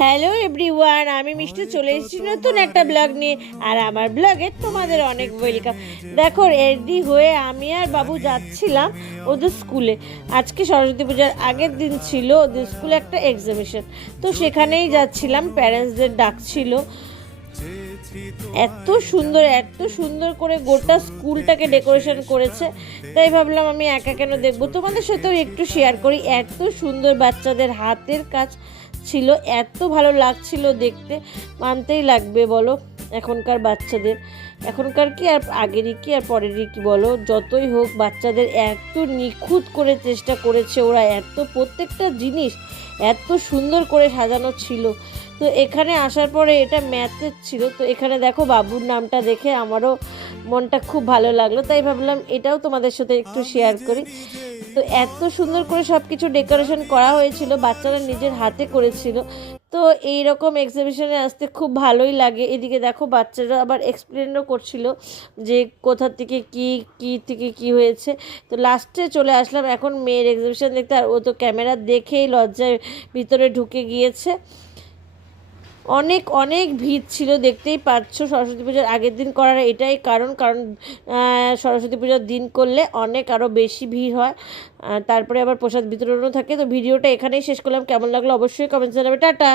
Hello everyone, আমি মিষ্টি চলে এসেছি নতুন একটা ব্লগ নিয়ে। আর আমার ব্লগে তোমাদের অনেক ওয়েলকাম। দেখো, রেডি হয়ে আমি আর বাবু যাচ্ছিলাম ওদের স্কুলে। আজকে সরস্বতী পূজার আগের দিন ছিল ওদের স্কুলে একটা এক্সামিশন, তো সেখানেই যাচ্ছিলাম। প্যারেন্টসদের ডাক ছিল। এত সুন্দর করে গোটা স্কুলটাকে ডেকোরেশন করেছে, তাই ভাবলাম আমি একা কেন দেখবো, তোমাদের সাথেও একটু শেয়ার করি। এত সুন্দর বাচ্চাদের হাতের কাজ ছিল, এত ভালো লাগছিল দেখতে, মানতেই লাগবে বলো। এখনকার বাচ্চাদের, এখনকার কি আর আগেরই কি আর পরেরই কি বলো, যতই হোক বাচ্চাদের এত নিখুঁত করে চেষ্টা করেছে ওরা, এত প্রত্যেকটা জিনিস এত সুন্দর করে সাজানো ছিল। তো এখানে আসার পরে এটা ম্যাথের ছিল, তো এখানে দেখো বাবুর নামটা দেখে আমারও মনটা খুব ভালো লাগলো, তাই ভাবলাম এটাও তোমাদের সাথে একটু শেয়ার করি। তো এত সুন্দর করে সব কিছু ডেকোরেশন করা হয়েছিল, বাচ্চারা নিজের হাতে করেছিল। তো এই রকম এক্সিবিশনে আসতে খুব ভালোই লাগে। এদিকে দেখো বাচ্চারা আবার এক্সপ্লেনও করছিল যে কোথা থেকে কি থেকে কি হয়েছে। তো লাস্টে চলে আসলাম এখন মেয়ের এক্সিবিশন দেখতে, আর ও তো ক্যামেরা দেখেই লজ্জায় ভিতরে ঢুকে গিয়েছে। অনেক অনেক ভিড় ছিল, দেখতেই পাচ্ছ। সরস্বতী পূজার আগের দিন করার এটাই কারণ সরস্বতী পূজার দিন করলে অনেক আরও বেশি ভিড় হয়। তারপরে আবার প্রসাদ বিতরণও থাকে। তো ভিডিওটা এখানেই শেষ করলাম, কেমন লাগলো অবশ্যই কমেন্ট জানাবে। টাটা।